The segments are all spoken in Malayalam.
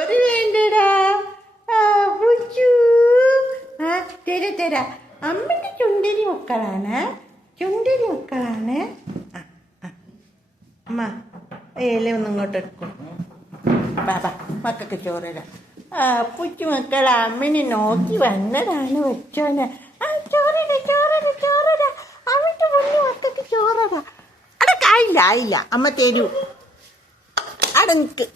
ഒരു വേണ്ടടാ. തരാ അമ്മന്റെ ചുണ്ടരി മക്കളാണ്. അമ്മ ഇല ഒന്ന് ഇങ്ങോട്ട് എടുക്കും. ബാബാ മക്കൾക്ക് ചോറ് തരാം. പുച്ചു മക്കൾ അമ്മനെ നോക്കി വന്നതാണ് വെച്ചോന്. ചോറടാ അവന്റെ മുന്നിൽ മക്കൾക്ക് ചോറടാ. അടക്ക ആയില്ല അമ്മ തരൂ. അടക്ക്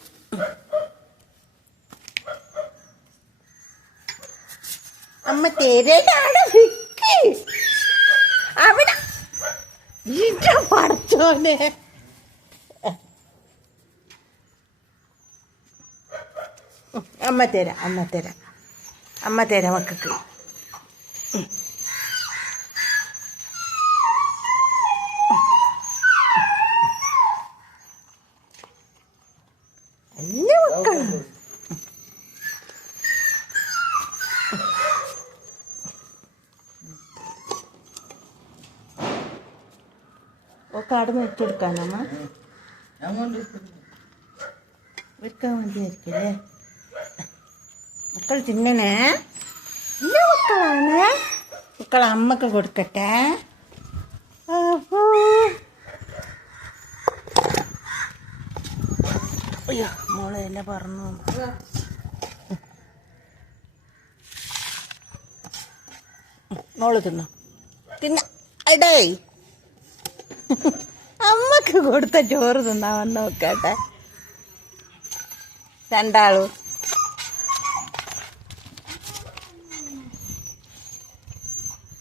അമ്മ തരലാണ്. അവിടെ പഠിച്ചോനെ. അമ്മ തരാം മക്കൾക്ക്. എല്ലാ മക്കളും കാടുന്ന് വെച്ചെടുക്കാനമ്മ വെക്കാൻ വേണ്ടിയായിരിക്കല്ലേ. മക്കൾ തിന്നണേ. എല്ലാ മക്കളാണ്. മക്കൾ അമ്മക്ക് കൊടുക്കട്ടെ. അയ്യോ മോളെ എന്നെ പറഞ്ഞു. മോള് തിന്ന എടേ അമ്മക്ക് കൊടുത്ത ചോറ് തിന്നാ വന്ന് നോക്കട്ടെ. രണ്ടാളും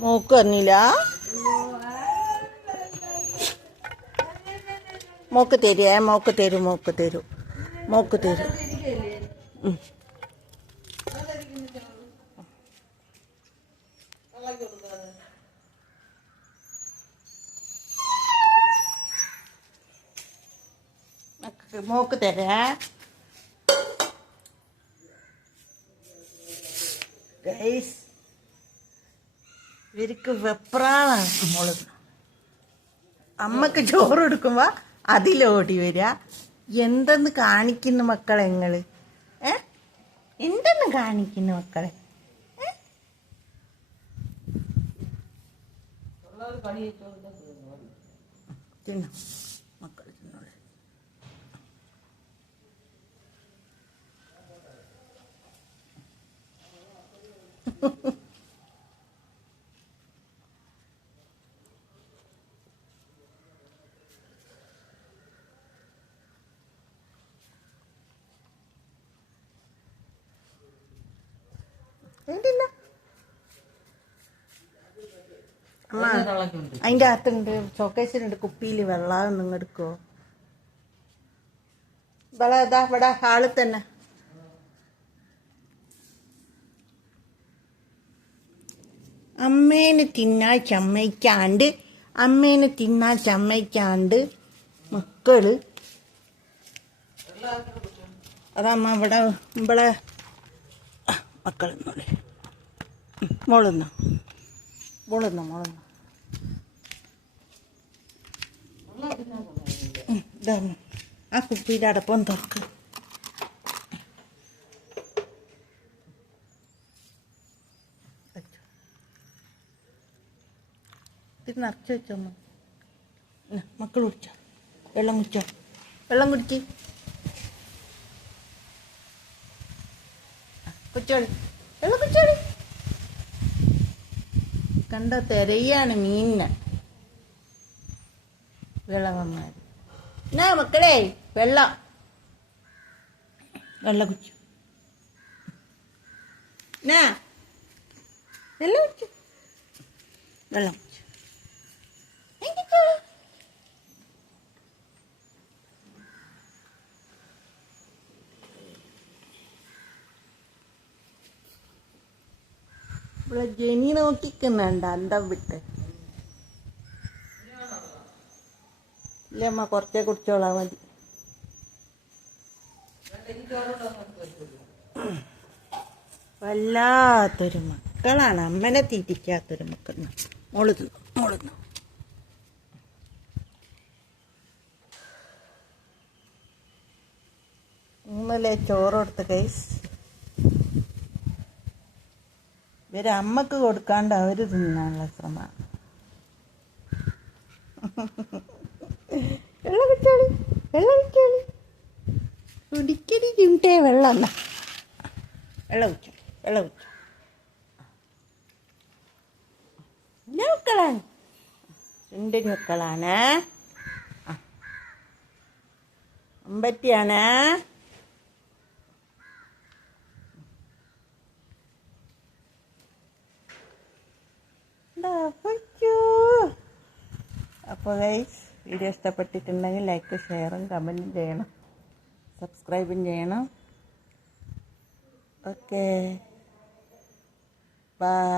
മൂക്ക് വന്നില്ല. മോക്ക് തരൂ. മോക്ക് തരാ. ഗൈസ് ഇവർക്ക് വെപ്രാളാണ്. മോള് അമ്മക്ക് ചോറ് കൊടുക്കുമ്പോ അതിലോടി വരിക. എന്തെന്ന് കാണിക്കുന്നു മക്കളെ നിങ്ങള്? എന്തെന്ന് കാണിക്കുന്നു മക്കളെ? തിന്നോ മക്കൾ തിന്നോളെ. വേണ്ടില്ല അമ്മ. അതിൻ്റെ അകത്തുണ്ട്, ഷോക്കേസിലുണ്ട് കുപ്പിയിൽ വെള്ളം. നിങ്ങൾ എടുക്കോ? ഇവിടെ ഹാളിൽ തന്നെ. അമ്മേനെ തിന്നാൻ സമ്മതിക്കാണ്ട് മക്കള്. അതമ്മ ഇവിടെ മക്കൾ മോളുന്നോ. ഇതാണ് ആ കുപ്പിയുടെ അടപ്പം തുറക്ക്. ഇത് നിറച്ച് വെച്ചമ്മ. മക്കൾ കുടിച്ചോ. വെള്ളം കുടിച്ച് വെള്ളം കുടിച്ചോളി. കണ്ട തിരയാണ് മീനിനെ വിളവന്മാർ. എന്നാ മക്കളെ വെള്ളം കുടിച്ചു. വെള്ളം കുടിച്ചു. ഇവിടെ ജനി നോക്കിക്കുന്നുണ്ട് അന്തം വിട്ട്. ഇല്ലമ്മ കുറച്ചേ കുടിച്ചോളാം മതി. വല്ലാത്തൊരു മക്കളാണ്. അമ്മനെ തീറ്റിക്കാത്തൊരു മക്കൾ. മോള് തിന്നു. ഇന്നലെ ചോറ് കൊടുത്ത് ഗൈസ്. ഇവര് അമ്മക്ക് കൊടുക്കാണ്ട് അവര് തിന്നാനുള്ള ശ്രമമാണ്. വെള്ളം കുടിച്ചോളി, വെള്ളം കുടിച്ചോളി, കുടിക്കടി ചിമിട്ടേ വെള്ളം എന്നാ. വെള്ളം കുടിച്ചോ, വെള്ളം കുടിച്ചോ. മക്കളാണ്, സുന്ദരി മക്കളാണ്. അമ്പറ്റിയാണ്. അപ്പോൾ ഗൈസ്, വീഡിയോ ഇഷ്ടപ്പെട്ടിട്ടുണ്ടെങ്കിൽ ലൈക്ക്, ഷെയറും കമൻറ്റും ചെയ്യണം, സബ്സ്ക്രൈബും ചെയ്യണം. Okay, by.